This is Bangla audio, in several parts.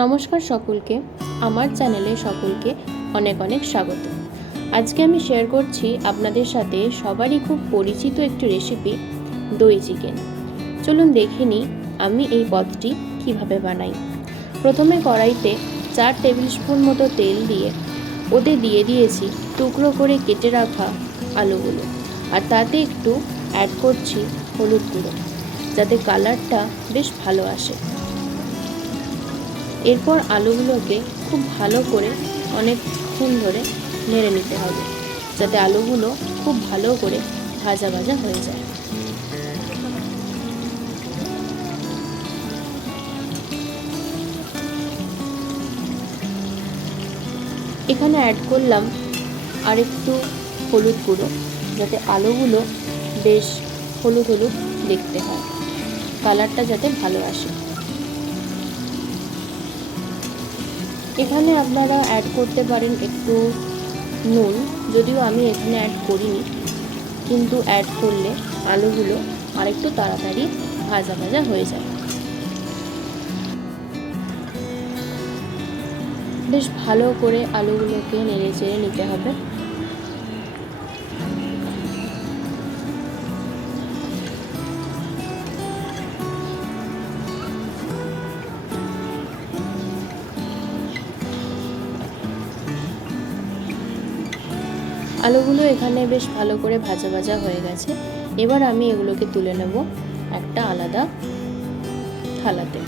নমস্কার সকলকে, আমার চ্যানেলে সকলকে অনেক অনেক স্বাগত। আজকে আমি শেয়ার করছি আপনাদের সাথে সবারই খুব পরিচিত একটি রেসিপি, দই চিকেন। চলুন দেখে নিই আমি এই পদটি কিভাবে বানাই। প্রথমে কড়াইতে 4 টেবিল স্পুন মতো তেল দিয়ে ওতে দিয়ে দিয়েছি টুকরো করে কেটে রাখা আলুগুলো, আর তাতে একটু অ্যাড করছি হলুদ গুঁড়ো, যাতে কালারটা বেশ ভালো আসে। এরপর আলুগুলোকে খুব ভালো করে অনেকক্ষণ ধরে নেড়ে নিতে হবে, যাতে আলুগুলো খুব ভালো করে ভাজা ভাজা হয়ে যায়। এখানে অ্যাড করলাম আর একটু হলুদ গুঁড়ো, যাতে আলুগুলো বেশ হলুদ হলুদ দেখতে হয়, কালারটা যাতে ভালো আসে। এখানে আপনারা অ্যাড করতে পারেন একটু নুন, যদিও আমি এখানে অ্যাড করিনি, কিন্তু অ্যাড করলে আলুগুলো আরেকটু তাড়াতাড়ি ভাজা ভাজা হয়ে যায়। বেশ ভালো করে আলুগুলোকে নেড়ে চেড়ে নিতে হবে। আলুগুলো এখানে বেশ ভালো করে ভাজা ভাজা হয়ে গেছে। এবার আমি এগুলোকে তুলে নেব একটা আলাদা থালাতে।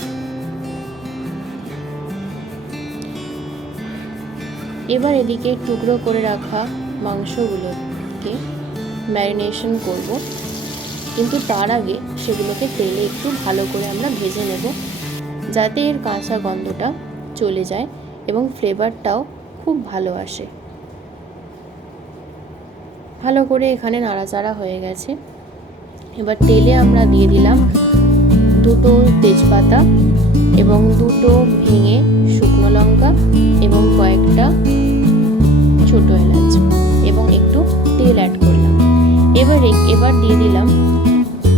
এবার এদিকে টুকরো করে রাখা মাংসগুলোকে ম্যারিনেশন করব, কিন্তু তার আগে সেগুলোকে তেলে একটু ভালো করে আমরা ভেজে নেব, যাতে এর কাঁচা গন্ধটা চলে যায় এবং ফ্লেভারটাও খুব ভালো আসে। ভালো করে এখানে নাড়াচাড়া হয়ে গেছে। এবার তেলে আমরা দিয়ে দিলাম 2 তেজপাতা এবং 2 ভেঙে শুকনো লঙ্কা এবং কয়েকটা ছোট এলাচ এবং একটু তেল অ্যাড করলাম। এবার দিয়ে দিলাম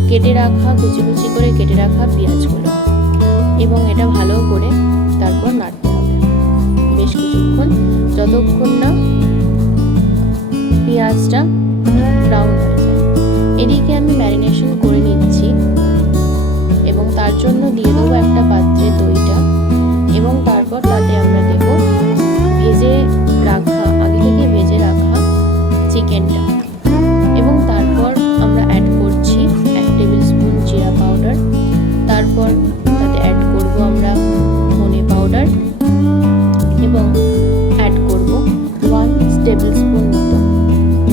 কেটে রাখা কুচি কুচি করে কেটে রাখা পেঁয়াজগুলো, এবং এটা ভালো করে তারপর নাড়তে হবে বেশ কিছুক্ষণ, যতক্ষণ না পেঁয়াজটা ব্রাউন হয়ে যায়। এদিকে আমি ম্যারিনেশন করে নিচ্ছি এবং তার জন্য দিয়ে দেবো একটা পাত্রে দইটা, এবং তারপর তাতে আমরা দেব আগে থেকে ভেজে রাখা চিকেনটা, এবং তারপর আমরা অ্যাড করছি 1 টেবিল স্পুন জিরা পাউডার, তারপর তাতে অ্যাড করব আমরা ধনে পাউডার এবং অ্যাড করব 1 টেবিল স্পুন মতো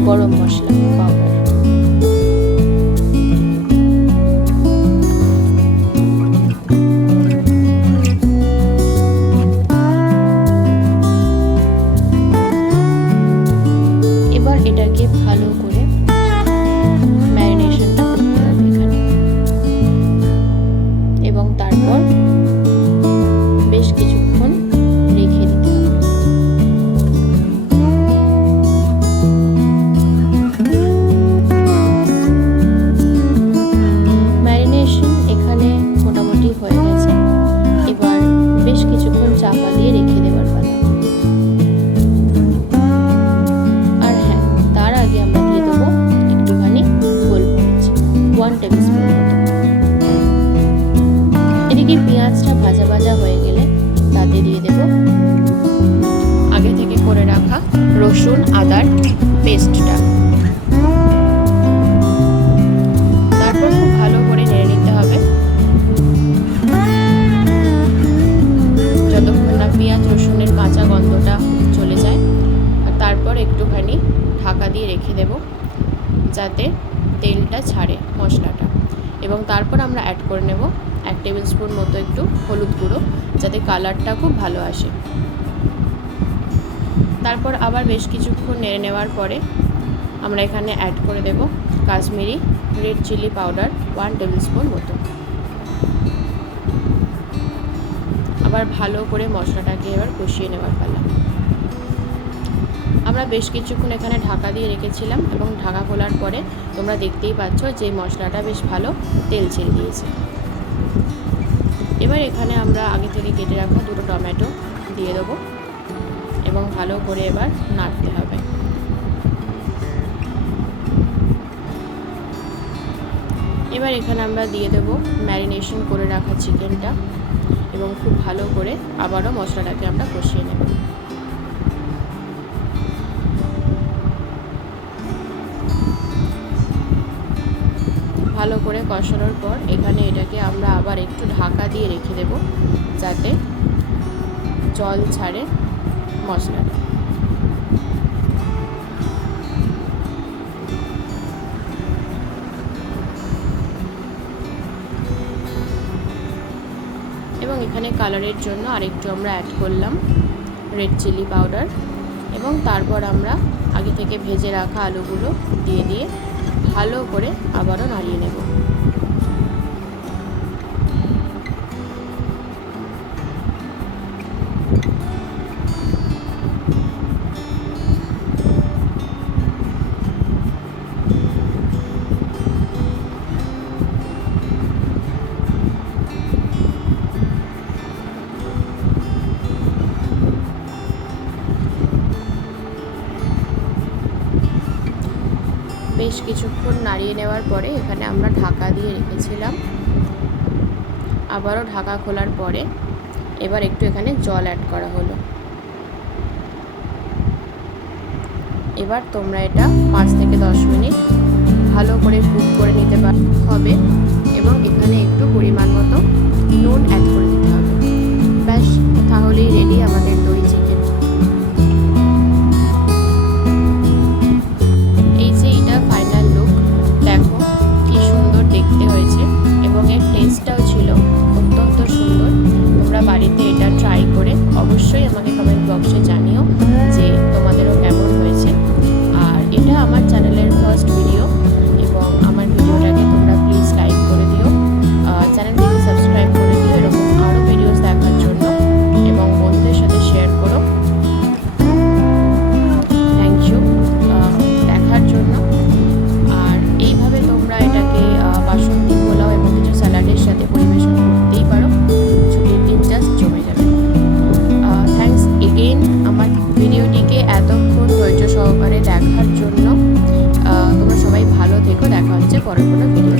গরম মশলা পাউডার। এবার এটাকে ভালো করে ম্যারিনেশনটা করতে হবে এখানে, এবং তারপর বেশ কিছুক্ষণ রেখে দিতে হবে। ম্যারিনেশন এখানে মোটামুটি হয়ে গেছে। এবার বেশ কিছুক্ষণ চাপা দিয়ে রেখে দেওয়ার পালা। আর হ্যাঁ, তার আগে আমরা দিয়ে দেবো একটুখানি গোলমরিচ, 1 টেবিল স্পুন মতো। এদিকে পেঁয়াজটা ভাজা ভাজা হয়ে গেলে তাতে দিয়ে দেব আগে থেকে করে রাখা রসুন আদার পেস্টটা। তারপর খুব ভালো করে নেড়ে নিতে হবে, যতক্ষণ না পেঁয়াজ রসুনের কাঁচা গন্ধটা চলে যায়। আর তারপর একটুখানি ঢাকা দিয়ে রেখে দেব, যাতে তেলটা ছাড়ে মশলাটা, এবং তারপর আমরা অ্যাড করে নেব 1 টেবিল স্পুন মতো একটু হলুদ গুঁড়ো, যাতে কালারটা খুব ভালো আসে। তারপর আবার বেশ কিছুক্ষণ নেড়ে নেওয়ার পরে আমরা এখানে অ্যাড করে দেব Kashmiri red chilli powder 1 tablespoon মতো। আবার ভালো করে মশলাটাকে এবার কষিয়ে নেওয়ার পালা। আমরা বেশ কিছুক্ষণ এখানে ঢাকা দিয়ে রেখেছিলাম, এবং ঢাকা খোলার পরে তোমরা দেখতেই পাচ্ছ যে মশলাটা বেশ ভালো তেল ছেড়ে দিয়েছে। এবার এখানে আমরা আগে থেকে কেটে রাখা 2 টমেটো দিয়ে দেবো এবং ভালো করে এবার নাড়তে হবে। এবার এখানে আমরা দিয়ে দেবো ম্যারিনেশন করে রাখা চিকেনটা এবং খুব ভালো করে আবারও মশলাটাকে আমরা কষিয়ে নেব। ভালো করে কষানোর পর এখানে এটাকে আমরা আবার একটু ঢাকা দিয়ে রেখে দেব যাতে জল ছাড়ে মশলাটা। এবং এখানে কালারের জন্য আরেকটু আমরা অ্যাড করলাম রেড চিলি পাউডার এবং তারপর আমরা আগে থেকে ভেজে রাখা আলুগুলো দিয়ে ভালো করে আবারও নাড়িয়ে নেব। বেশ কিছুক্ষণ নাড়িয়ে নেওয়ার পরে এখানে আমরা ঢাকা দিয়ে রেখেছিলাম, আবারও ঢাকা খোলার পরে এবার একটু এখানে জল অ্যাড করা হলো। এবার তোমরা এটা 5 থেকে 10 মিনিট ভালো করে কুক করে নিতে হবে এবং এখানে একটু পরিমাণ মতো নুন অ্যাড করে দিতে হবে। ব্যাস, তাহলেই রেডি আমাদের দই চিকেন। এই যে এটা ফাইনাল লুক, দেখো কি সুন্দর দেখতে হয়েছে এবং এর টেস্টটাও ছিল অত্যন্ত সুন্দর। তোমরা বাড়িতে এটা ট্রাই করে অবশ্যই আমাকে কমেন্ট বক্সে জানিও যে তোমাদেরও কেমন হয়েছে। আর এটা আমার চ্যানেলের ফার্স্ট ভিডিও এবং আমার ভিডিওটাকে তোমরা প্লিজ লাইক করে দিও, চ্যানেলটিকে সাবস্ক্রাইব করে দিও এরকম আরও ভিডিওস দেখার জন্য এবং বন্ধুদের সাথে শেয়ার করো। থ্যাংক ইউ দেখার জন্য। আর এইভাবে তোমরা এটাকে বাসন্তী পোলাও এবং কিছু স্যালাডের সাথে পরিবেশন করতেই পারো, ছুটির দিন জাস্ট জমে যাবে। থ্যাংকস এগেইন আমার ভিডিওটিকে এতক্ষণ ধৈর্য সহকারে দেখার জন্য। তোমরা সবাই ভালো থেকো, দেখা হচ্ছে পরের কোনো ভিডিও।